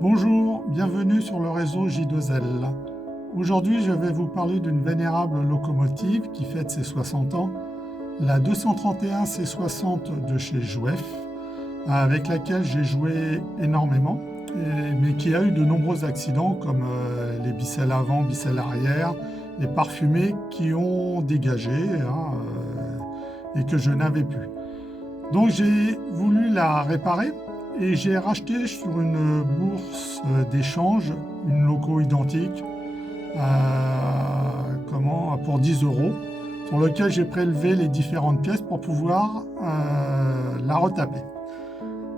Bonjour, bienvenue sur le réseau J2L. Aujourd'hui, je vais vous parler d'une vénérable locomotive qui fête ses 60 ans, la 231 C60 de chez Jouef, avec laquelle j'ai joué énormément, mais qui a eu de nombreux accidents comme les bicelles avant, bicelles arrière, les parfumées qui ont dégagé et que je n'avais plus. Donc j'ai voulu la réparer et j'ai racheté sur une bourse d'échange une loco identique pour 10 euros, sur lequel j'ai prélevé les différentes pièces pour pouvoir la retaper.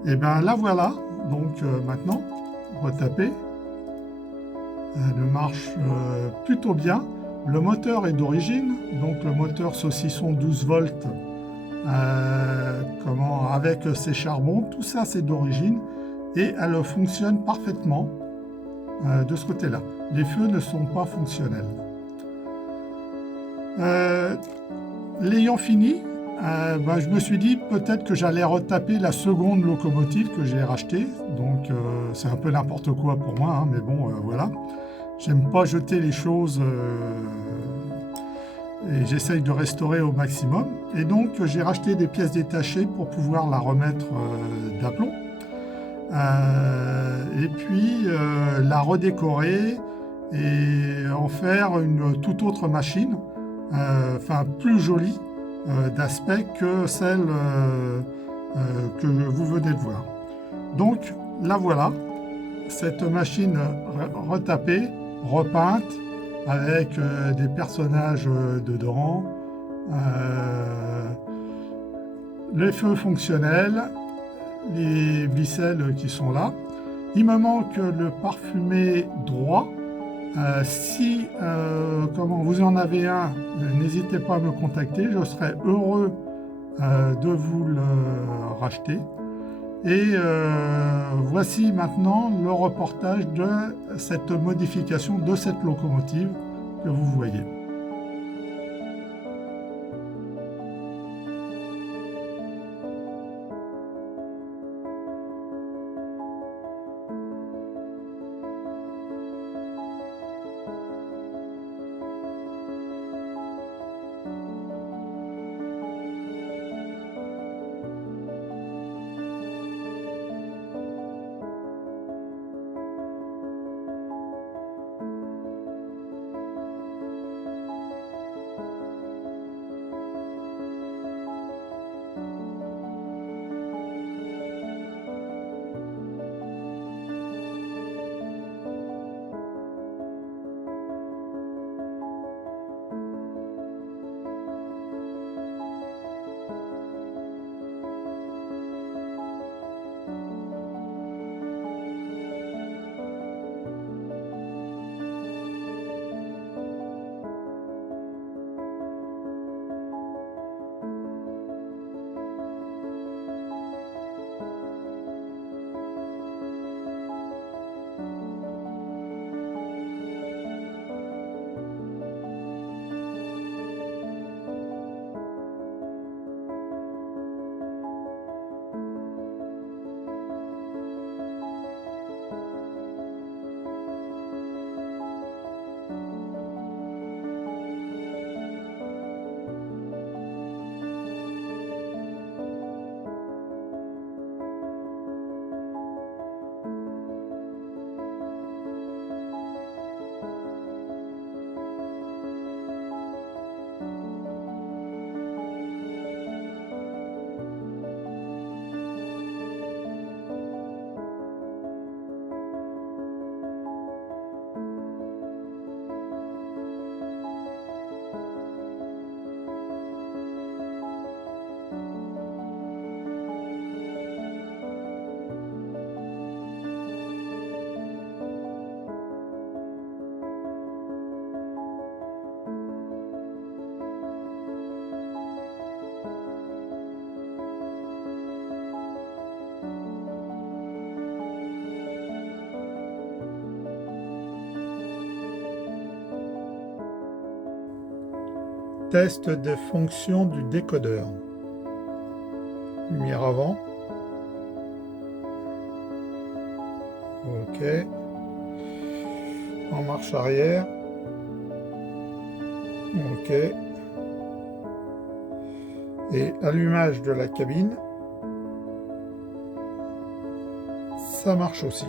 Et bien la voilà, donc maintenant retapée. Elle marche plutôt bien. Le moteur est d'origine, donc le moteur saucisson 12 volts avec ses charbons, tout ça c'est d'origine et elle fonctionne parfaitement de ce côté-là. Les feux ne sont pas fonctionnels. L'ayant fini, je me suis dit peut-être que j'allais retaper la seconde locomotive que j'ai rachetée, donc c'est un peu n'importe quoi pour moi, mais bon, voilà. J'aime pas jeter les choses et j'essaye de restaurer au maximum. Et donc j'ai racheté des pièces détachées pour pouvoir la remettre d'aplomb. Et puis la redécorer et en faire une toute autre machine, plus jolie d'aspect que celle que vous venez de voir. Donc la voilà, cette machine retapée, repeinte, avec des personnages dedans, les feux fonctionnels, les ficelles qui sont là. Il me manque le parfumé droit. Si vous en avez un, n'hésitez pas à me contacter, je serai heureux de vous le racheter. Et voici maintenant le reportage de cette modification de cette locomotive que vous voyez. Test des fonctions du décodeur. Lumière avant. Ok. En marche arrière. Ok. Et allumage de la cabine. Ça marche aussi.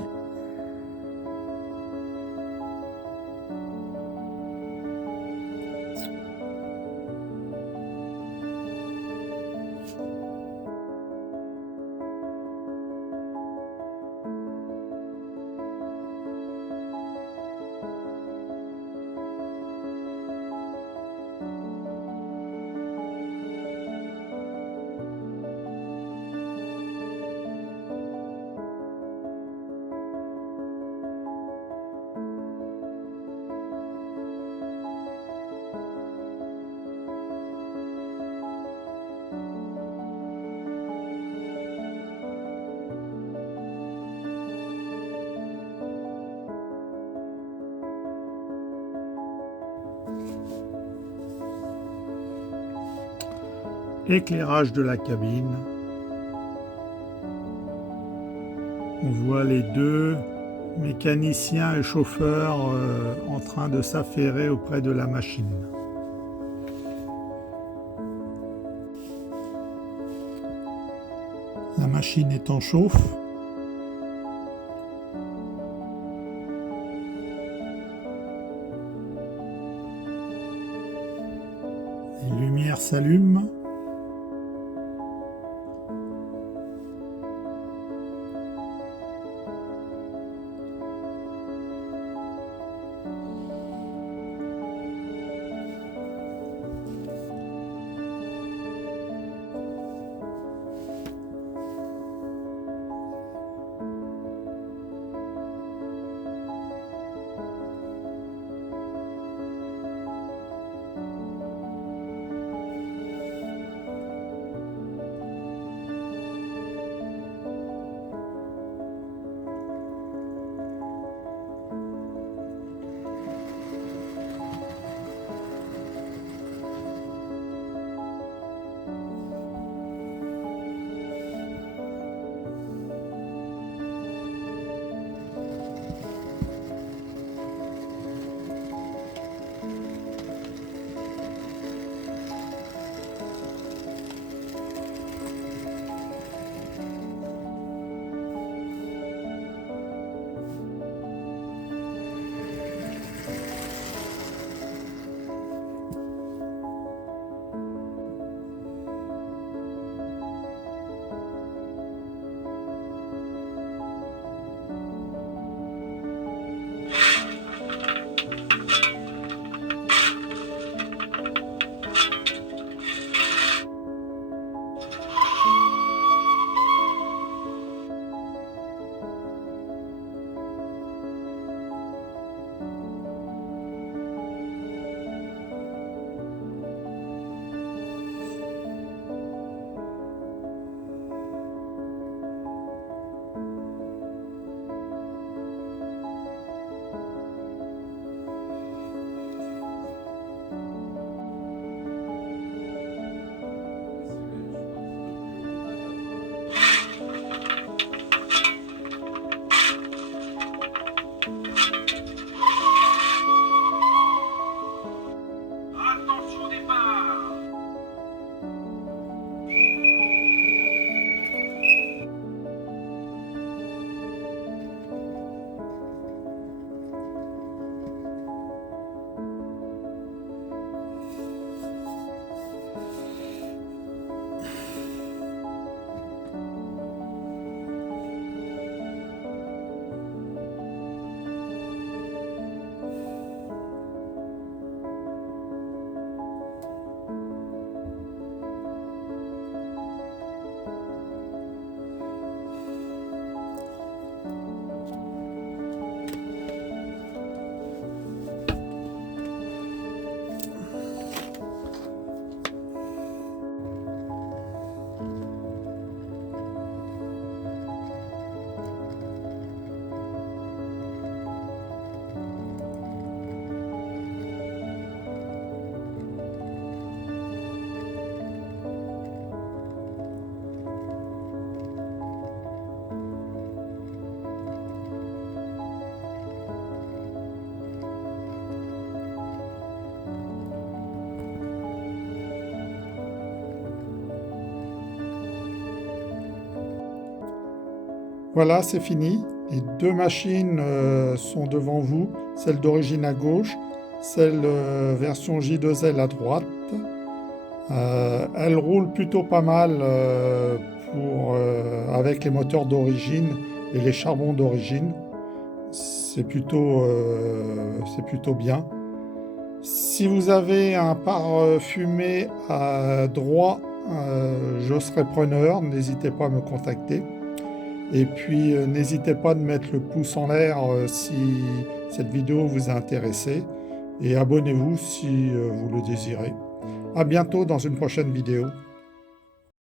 Éclairage de la cabine. On voit les deux mécaniciens et chauffeurs en train de s'affairer auprès de la machine. La machine est en chauffe. Les lumières s'allument. Voilà, c'est fini. Les deux machines sont devant vous, celle d'origine à gauche, celle version J2L à droite. Elle roule plutôt pas mal avec les moteurs d'origine et les charbons d'origine. C'est plutôt bien. Si vous avez un parfumé à droit, je serai preneur, n'hésitez pas à me contacter. Et puis n'hésitez pas de mettre le pouce en l'air si cette vidéo vous a intéressé. Et abonnez-vous si vous le désirez. À bientôt dans une prochaine vidéo.